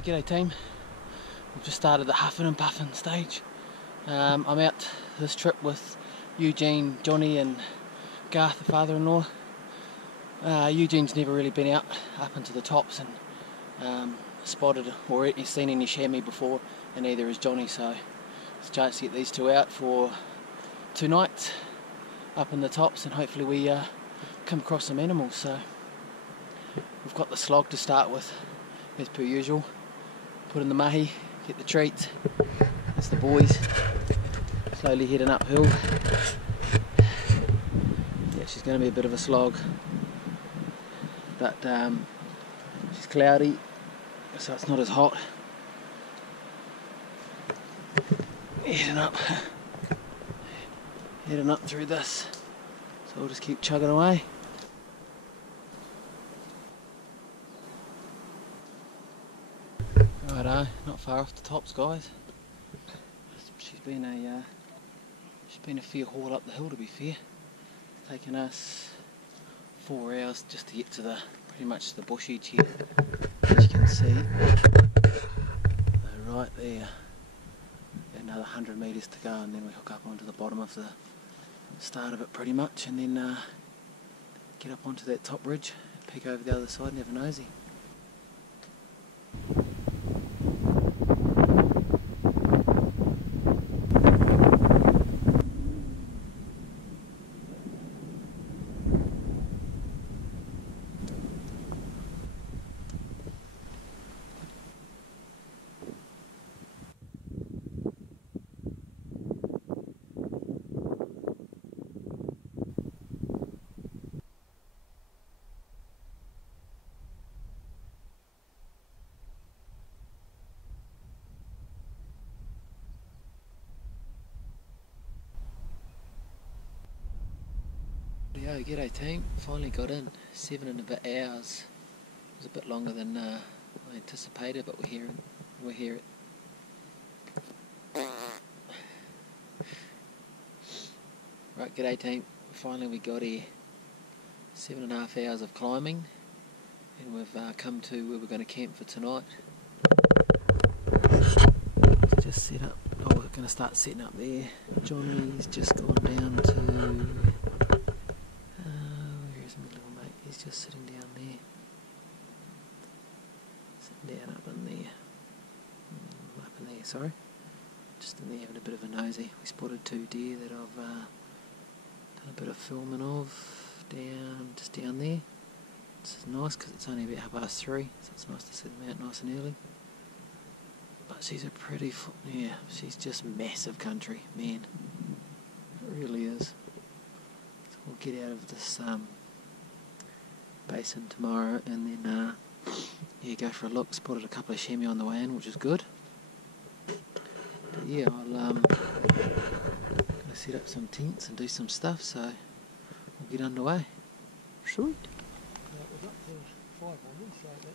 G'day team. We've just started the huffing and puffing stage. I'm out this trip with Eugene, Johnny and Garth, the father-in-law. Eugene's never really been out up into the tops and spotted or seen any chamois before, and neither has Johnny, so it's a chance to get these two out for 2 nights up in the tops, and hopefully we come across some animals. So we've got the slog to start with, as per usual. Put in the mahi, get the treats. That's the boys, slowly heading uphill. Yeah, she's going to be a bit of a slog, but she's cloudy, so it's not as hot. Heading up through this, so we'll just keep chugging away. Righto, not far off the tops, guys. She's been a fair haul up the hill, to be fair. It's taken us 4 hours just to get to pretty much the bush edge here, as you can see. So right there, another 100 metres to go, and then we hook up onto the bottom of the start of it pretty much, and then get up onto that top ridge, peek over the other side and have a nosy. Yo, g'day team, finally got in, 7 and a bit hours. It was a bit longer than I anticipated, but we're here. Right, g'day team, finally we got here. 7.5 hours of climbing, and we've come to where we're going to camp for tonight. Let's just set up, we're going to start setting up there. Johnny's just gone down to... He's just sitting down there. Sitting down up in there, sorry. Just in there having a bit of a nosy. We spotted 2 deer that I've done a bit of filming of, just down there. This is nice because it's only about 3:30, so it's nice to see them out nice and early. But she's a pretty, she's just massive country, man. It really is. So we'll get out of this basin tomorrow, and then go for a look. Spotted a couple of chamois on the way in, which is good. But yeah, I'll gonna set up some tents and do some stuff, so we'll get underway. Sweet. We're up to 500, so that's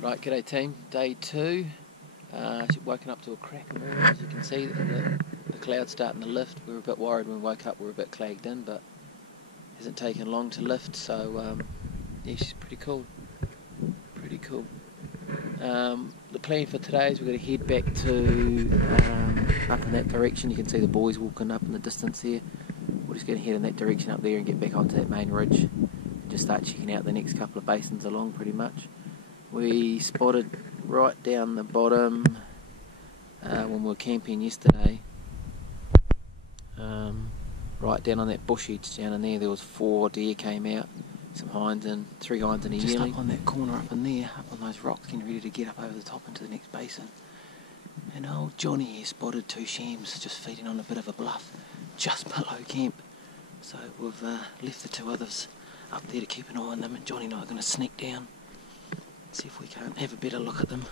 right. G'day team, day 2. Woken up to a crack in the morning, as you can see. The clouds starting to lift. We were a bit worried when we woke up. We were a bit clagged in, but it hasn't taken long to lift. So yeah, she's pretty cool. Pretty cool. The plan for today is we're going to head back to up in that direction. You can see the boys walking up in the distance there. We're just going to head in that direction up there and get back onto that main ridge and just start checking out the next couple of basins along, pretty much. We spotted right down the bottom when we were camping yesterday. Right down on that bush edge down in there was 4 deer came out, some hinds and 3 hinds and a yearling. Just up on that corner up in there, up on those rocks, getting ready to get up over the top into the next basin. And old Johnny here spotted 2 shams just feeding on a bit of a bluff just below camp. So we've left the 2 others up there to keep an eye on them, and Johnny and I are going to sneak down, see if we can't have a better look at them.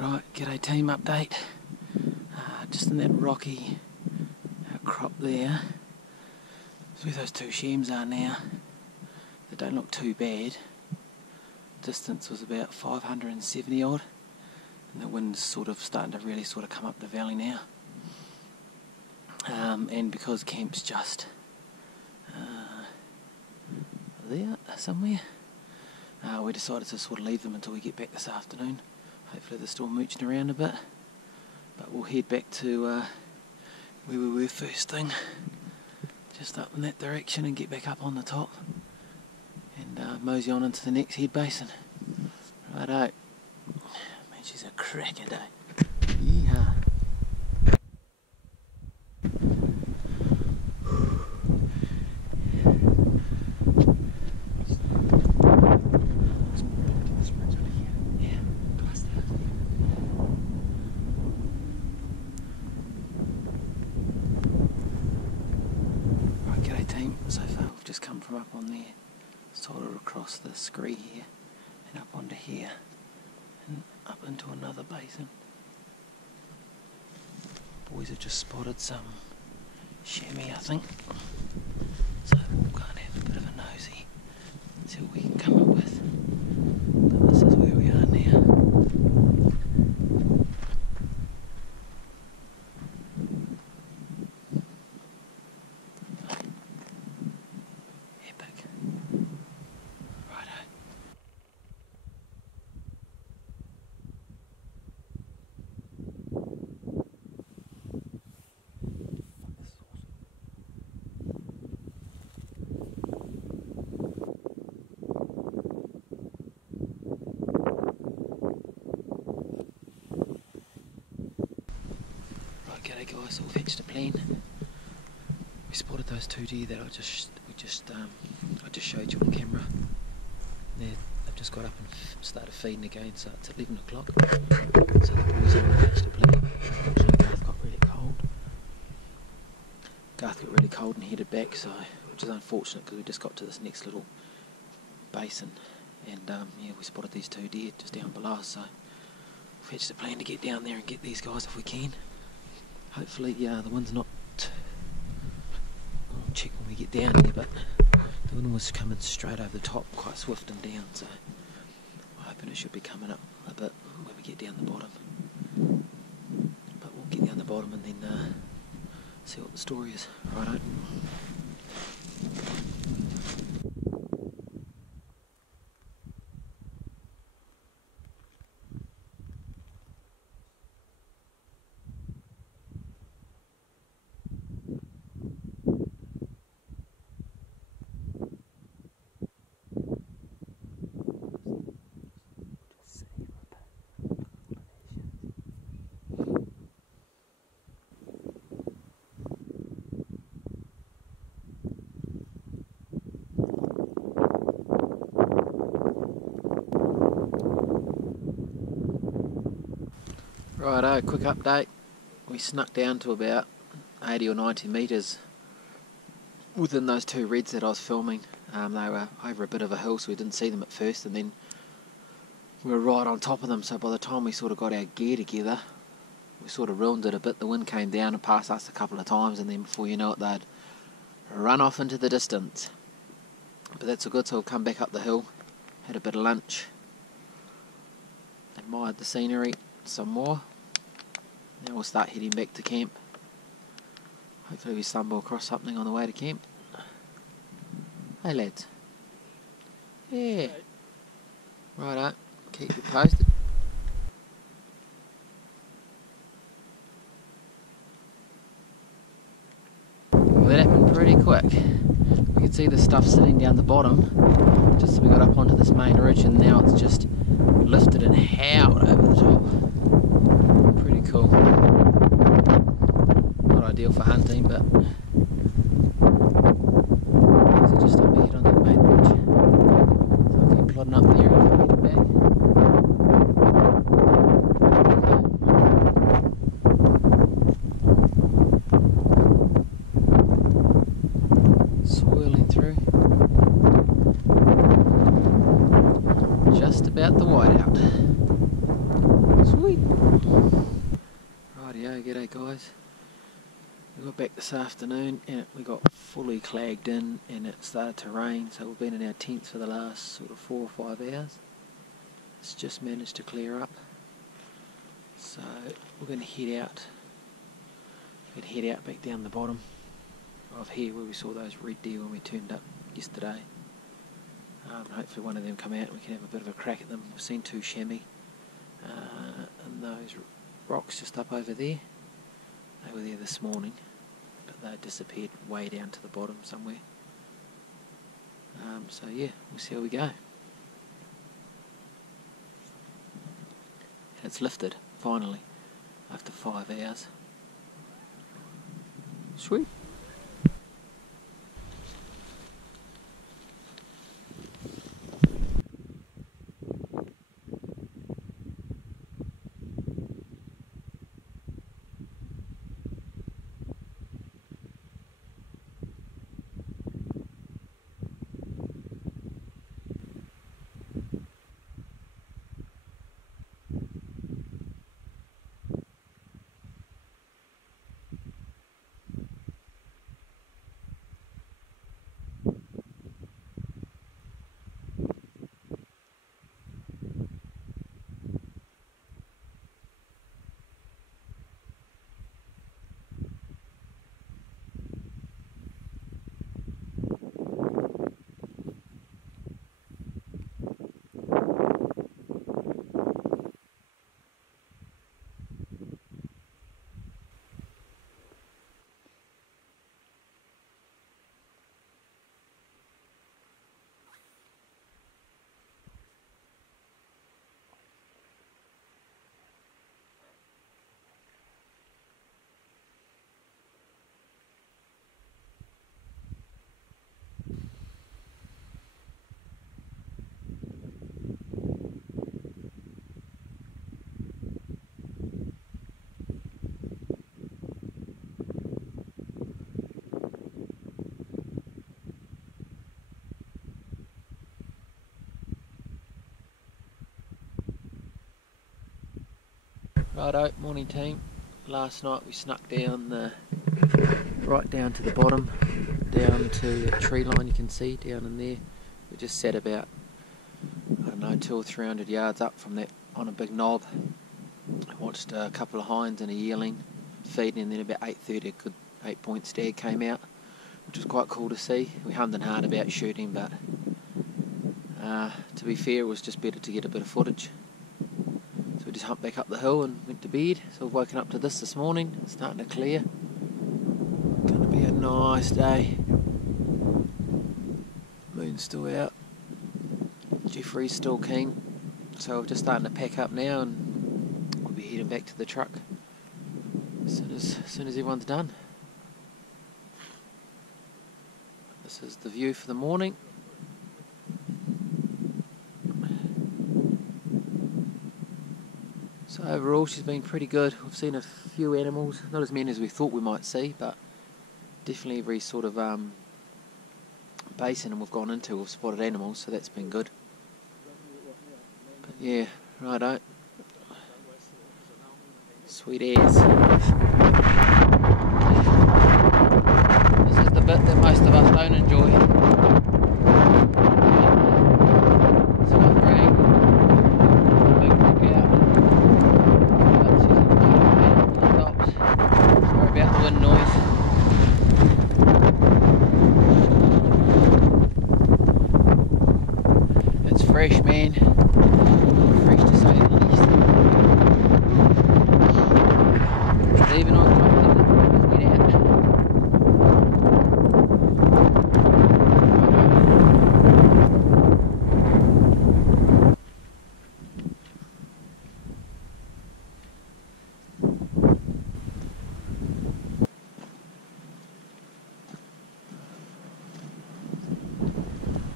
Right, g'day team update. Just in that rocky crop there, that's where those 2 shams are now. They don't look too bad. distance was about 570 odd, and the wind's sort of starting to really sort of come up the valley now. And because camp's just there somewhere, we decided to sort of leave them until we get back this afternoon. Hopefully they're still mooching around a bit, but we'll head back to where we were first thing, just up in that direction, and get back up on the top and mosey on into the next head basin. Righto. Man, she's a cracker day. Yeehaw. So far we've just come from up on there, sort of across the scree here, and up onto here, and up into another basin. Boys have just spotted some chamois, I think, so we'll go and have a bit of a nosy and see what we can come up with. But this is where we are now. G'day guys, so we've hitched a plan. We spotted those two deer that I just showed you on camera. They've just got up and started feeding again, so it's 11 o'clock. So the boys have hitched a plan. Unfortunately Garth got really cold. Garth got really cold and headed back, so which is unfortunate because we just got to this next little basin, and yeah, we spotted these two deer just down below us, so we've hitched a plan to get down there and get these guys if we can. Hopefully the wind's not, I'll check when we get down there, but the wind was coming straight over the top, quite swift and down, so I'm hoping it should be coming up a bit when we get down the bottom. But we'll get down the bottom and then see what the story is. Righto. Righto, quick update. We snuck down to about 80 or 90 metres within those two reds that I was filming. They were over a bit of a hill, so we didn't see them at first, and then we were right on top of them, so by the time we sort of got our gear together, we sort of ruined it a bit. The wind came down and passed us a couple of times, and then before you know it, they'd run off into the distance. But that's all good, so we'll come back up the hill, had a bit of lunch, admired the scenery some more. Now we'll start heading back to camp. Hopefully we stumble across something on the way to camp. Hey lads. Yeah. Righto, keep you posted. Well, that happened pretty quick. We could see the stuff sitting down the bottom just as we got up onto this main ridge, and now it's just lifted and howled over the top. Pretty cool. Not ideal for hunting, but these are just up ahead on that main ridge. So I'll keep plodding up there and heading back. Swirling through. Just about the whiteout. Sweet. Rightio, g'day guys. We got back this afternoon and we got fully clagged in and it started to rain, so we've been in our tents for the last sort of 4 or 5 hours. It's just managed to clear up. So we're going to head out. We're going to head out back down the bottom of here where we saw those red deer when we turned up yesterday. Hopefully one of them come out and we can have a bit of a crack at them. We've seen 2 chamois and those rocks just up over there. They were there this morning, but they disappeared way down to the bottom somewhere. So yeah, we'll see how we go. And it's lifted, finally, after 5 hours. Sweet. Righto, morning team. Last night we snuck down right down to the bottom, down to the tree line you can see down in there. We just sat about, I don't know, 200 or 300 yards up from that on a big knob. I watched a couple of hinds and a yearling feeding, and then about 8:30 a good 8-point stag came out, which was quite cool to see. We hummed and hawed about shooting, but to be fair, it was just better to get a bit of footage. So we just humped back up the hill and went to bed. So we've woken up to this morning. It's starting to clear. Going to be a nice day. Moon's still out. Jeffrey's still keen. So we're just starting to pack up now, and we'll be heading back to the truck as soon as everyone's done. This is the view for the morning. So overall she's been pretty good. We've seen a few animals, not as many as we thought we might see, but definitely every sort of basin we've gone into we've spotted animals, so that's been good. But yeah, righto. Sweet as. This is the bit that most of us don't enjoy. It's not rain. Big rock out. Sorry about the wind noise. It's fresh, man. Fresh to say the least. Leaving on top of it. Let's get out.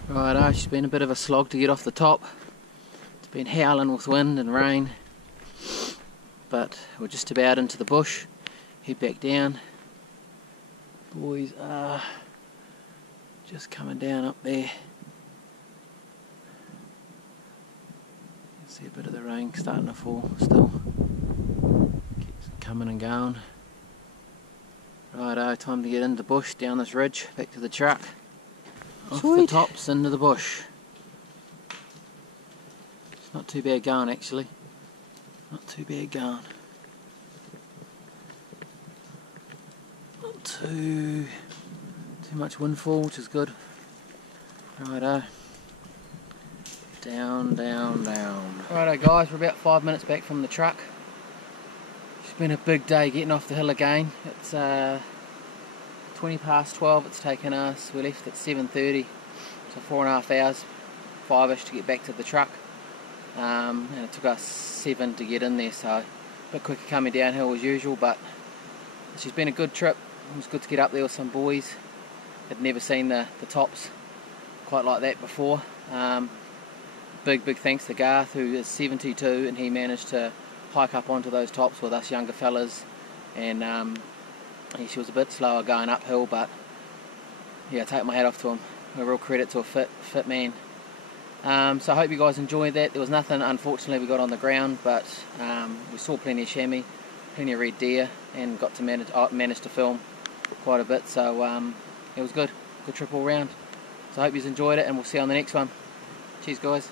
Righto, she's been a bit of a slog to get off the top. It's been howling with wind and rain, but we're just about into the bush. Head back down. Boys are just coming down up there. You can see a bit of the rain starting to fall still. Keeps coming and going. Righto, time to get into the bush, down this ridge, back to the truck. Off the tops into the bush. Not too bad going actually. Not too bad going. Not too much windfall, which is good. Righto. Down, down, down. Righto guys, we're about 5 minutes back from the truck. It's been a big day getting off the hill again. It's 20 past 12 it's taken us. We left at 7:30, so 4.5 hours, 5ish to get back to the truck. And it took us 7 to get in there, so a bit quicker coming downhill as usual, but it's been a good trip. It was good to get up there with some boys. Had never seen the tops quite like that before. Big thanks to Garth, who is 72, and he managed to hike up onto those tops with us younger fellas, and she was a bit slower going uphill, but yeah, I take my hat off to him. A real credit to a fit man. So I hope you guys enjoyed that. There was nothing, unfortunately, we got on the ground, but we saw plenty of chamois, plenty of red deer, and got to manage to film quite a bit, so it was good trip all round. So I hope you enjoyed it, and we'll see you on the next one. Cheers guys.